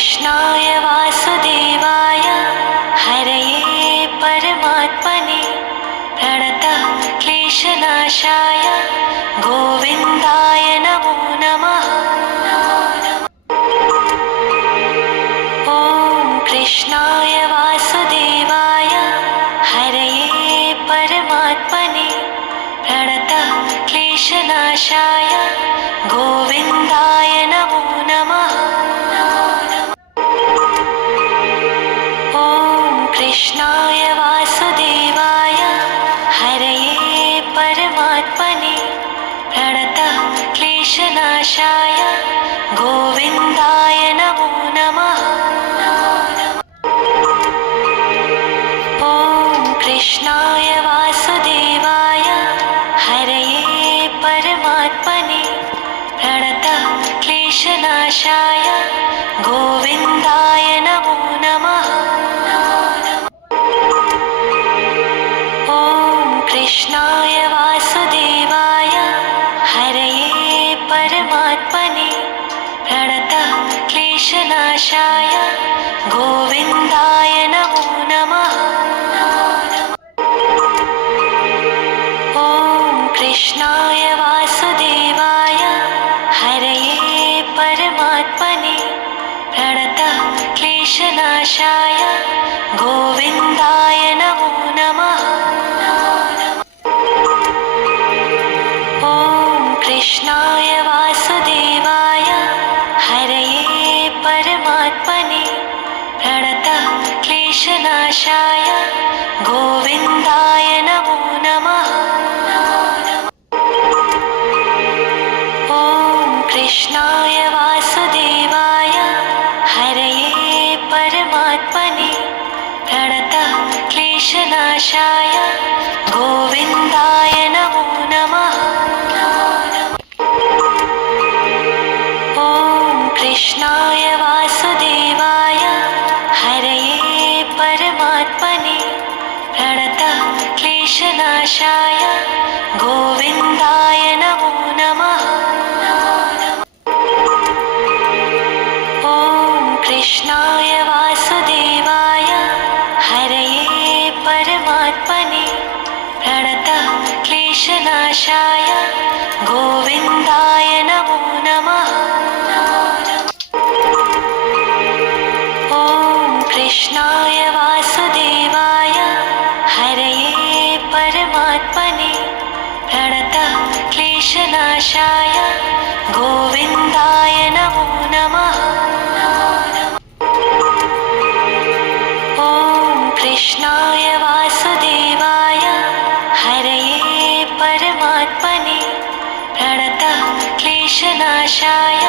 कृष्णाय वासुदेवाय हरये परमात्मने प्रणतः क्लेशनाशाय गोविन्दाय नमो नमः। ॐ कृष्णाय वासुदेवाय हरये परमात्मने प्रणतः क्लेशनाशाय गोविन्दाय नमो नमः। ॐ कृष्णाय वासुदेवाय हरये परमात्मने प्रणतः क्लेशनाशाय गोविन्दाय नमो नमः। ॐ कृष्णाय वासुदेवाय हरये परमात्मने प्रणतः क्लेशनाशाय गोविन्दाय नमो नमः। ॐ कृष्णाय वासुदेवाय हरये परमात्मने प्रणतः क्लेशनाशाय गोविन्दाय नमो नमः। ॐ कृष्णाय वासुदेवाय हरये परमात्मने प्रणतः क्लेशनाशाय गोविन्दाय नमो नमः। ॐ कृष्णाय वासुदेवाय हरये परमात्मने प्रणतः क्लेशनाशाय गोविन्दाय नमो नमः। ॐ कृष्णाय वासुदेवाय हरये परमात्मने प्रणतः क्लेशनाशाय गोविन्दाय नमो नमः। ॐ कृष्णाय वासुदेवाय हरये परमात्मने प्रणतः क्लेशनाशाय गोविन्दाय नमो नमः। ॐ कृष्णाय वासुदेवाय हरये परमात्मने प्रणतः क्लेशनाशाय गोविन्दाय नमो नमः। ॐ कृष्णाय वासुदेवाय हरये परमात्मने प्रणतः क्लेशनाशाय गोविन्दाय नमो नमः। ॐ कृष्णाय वासुदेवाय हरये परमात्मने प्रणतः क्लेशनाशाय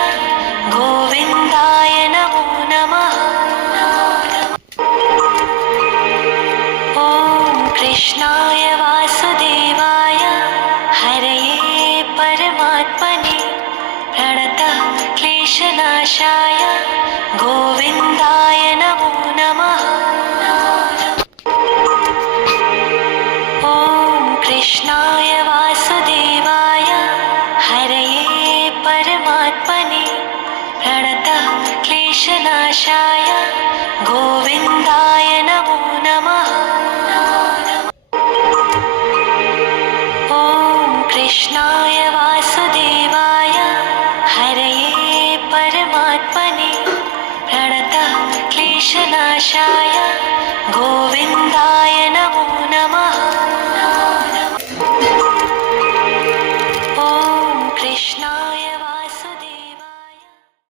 गोविन्दाय नमो नमः। ॐ कृष्णाय वासुदेवाय हरये परमात्मने प्रणतः क्लेशनाशाय गोविन्दाय नमो नमः। ॐ कृष्णाय वासुदेवाय हरये परमात्मने प्रणतः क्लेशनाशाय गोविन्दाय नमो नमः। ॐ कृष्णाय वासुदेवाय हरये परमात्मने प्रणतः क्लेशनाशाय गोविन्दाय